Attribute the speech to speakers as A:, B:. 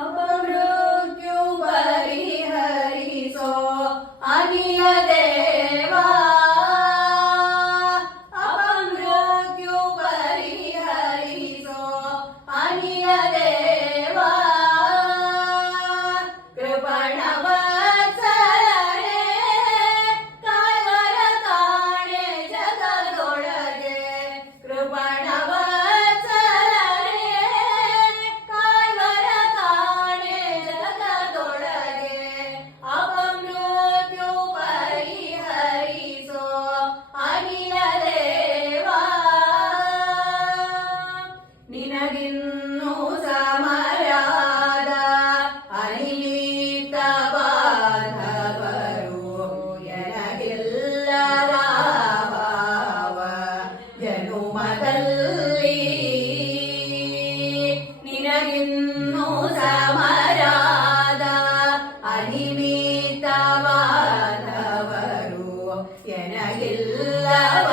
A: Abba. yeah,